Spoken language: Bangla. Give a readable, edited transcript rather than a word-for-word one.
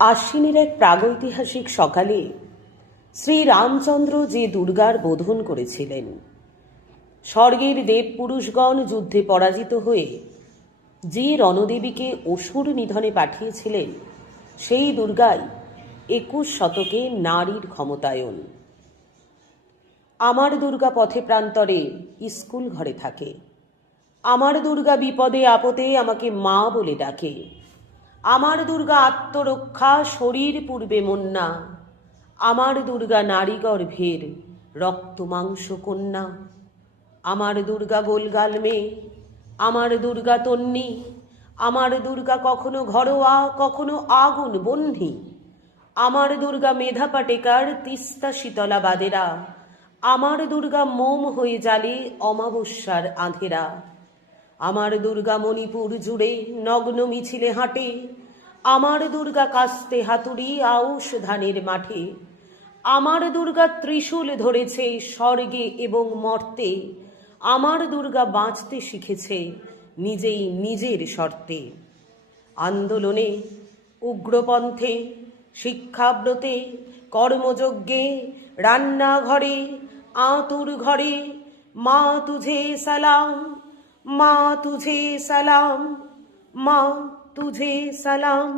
আশ্বিনের এক প্রাগৈতিহাসিক সকালে শ্রীরামচন্দ্র যে দুর্গার বোধন করেছিলেন, স্বর্গের দেবপুরুষগণ যুদ্ধে পরাজিত হয়ে যে রণদেবীকে অসুর নিধনে পাঠিয়েছিলেন, সেই দুর্গাই ২১ শতকে নারীর ক্ষমতায়ন। আমার দুর্গা পথে প্রান্তরে স্কুল ঘরে থাকে, আমার দুর্গা বিপদে আপদে আমাকে মা বলে ডাকে, আমার দুর্গা আত্মরক্ষা শরীর পূর্বে মন্না, আমার দুর্গা নারী গর্ভের রক্ত মাংস কন্যা, আমার দুর্গা গোলগাল মেয়ে, আমার দুর্গা তন্নি, আমার দুর্গা কখনো ঘরোয়া কখনো আগুন বন্ধি, আমার দুর্গা মেধা পাটেকার তিস্তা শীতলা বাদেরা, আমার দুর্গা মোম হয়ে জ্বালে অমাবস্যার আঁধেরা, আমার দুর্গা মণিপুর জুড়ে নগ্ন মিছিলে হাঁটে, আমার দুর্গা কাস্তে হাতুড়ি আউশ ধানের মাঠে, আমার দুর্গা ত্রিশূল ধরেছে স্বর্গে এবং মর্তে, আমার দুর্গা বাঁচতে শিখেছে নিজেই নিজের শর্তে। আন্দোলনে, উগ্রপন্থে, শিক্ষাব্রতে, কর্মযজ্ঞে, রান্নাঘরে, আঁতুর ঘরে, মা তুঝে সালাম, মা তুঝে সালাম, মা তুঝে সালাম।